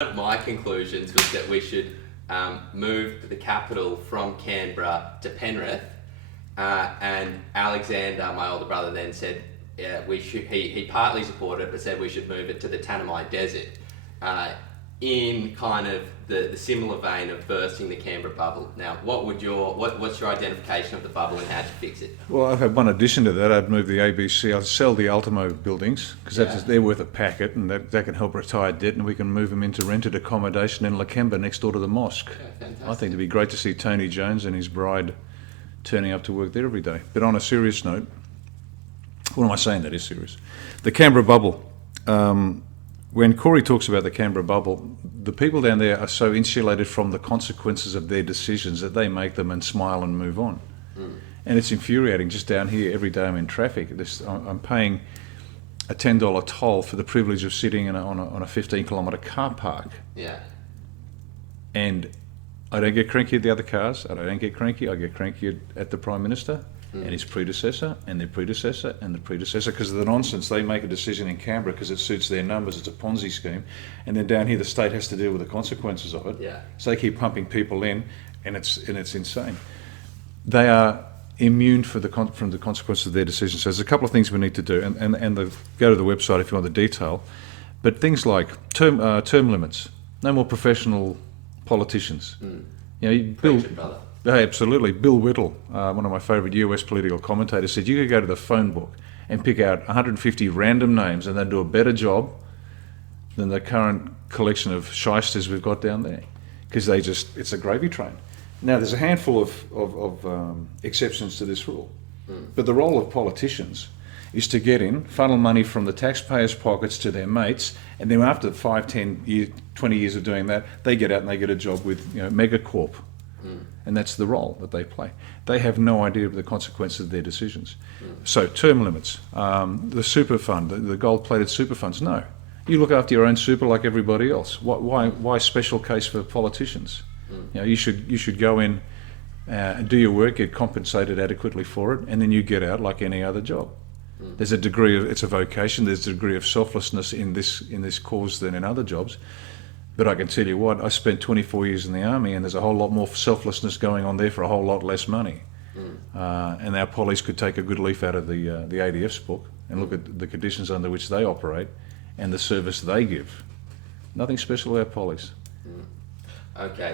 One of my conclusions was that we should move the capital from Canberra to Penrith, and Alexander, my older brother, then said we should. He partly supported it, but said we should move it to the Tanami Desert, in kind of the similar vein of bursting the Canberra bubble. Now, what's your identification of the bubble and how to fix it? Well, I've had one addition to that. I'd move the ABC. I'd sell the Ultimo buildings because they're worth a packet, and that can help retire debt, and we can move them into rented accommodation in Lakemba next door to the mosque. Yeah, fantastic. I think it'd be great to see Tony Jones and his bride turning up to work there every day. But on a serious note, what am I saying that is serious? The Canberra bubble. When Corey talks about the Canberra bubble, the people down there are so insulated from the consequences of their decisions that they make them and smile and move on. And it's infuriating. Just down here, every day I'm in traffic. I'm paying a $10 toll for the privilege of sitting on a 15-kilometre car park. Yeah. And I don't get cranky at the other cars. I don't get cranky. I get cranky at the Prime Minister and his predecessor and their predecessor and the predecessor because of the nonsense. They make a decision in Canberra because it suits their numbers. It's a Ponzi scheme. And then down here, the state has to deal with the consequences of it. Yeah. So they keep pumping people in, and it's insane. They are immune from the consequences of their decisions. So there's a couple of things we need to do, and go to the website if you want the detail. But things like term limits, no more professional politicians. Absolutely. Bill Whittle, one of my favourite US political commentators, said you could go to the phone book and pick out 150 random names and they'd do a better job than the current collection of shysters we've got down there, because it's a gravy train. Now, there's a handful of exceptions to this rule, but the role of politicians is to get in, funnel money from the taxpayers' pockets to their mates, and then after 5, 10 years, 20 years of doing that, they get out and they get a job with Megacorp. And that's the role that they play. They have no idea of the consequences of their decisions. So term limits, the super fund, the gold-plated super funds, no. You look after your own super like everybody else. Why special case for politicians? You should go in and do your work, get compensated adequately for it, and then you get out like any other job. There's a degree of, it's a vocation, there's a degree of selflessness in this cause than in other jobs. But I can tell you what, I spent 24 years in the army, and there's a whole lot more selflessness going on there for a whole lot less money. And our pollies could take a good leaf out of the ADF's book and look at the conditions under which they operate and the service they give. Nothing special about pollies. Okay.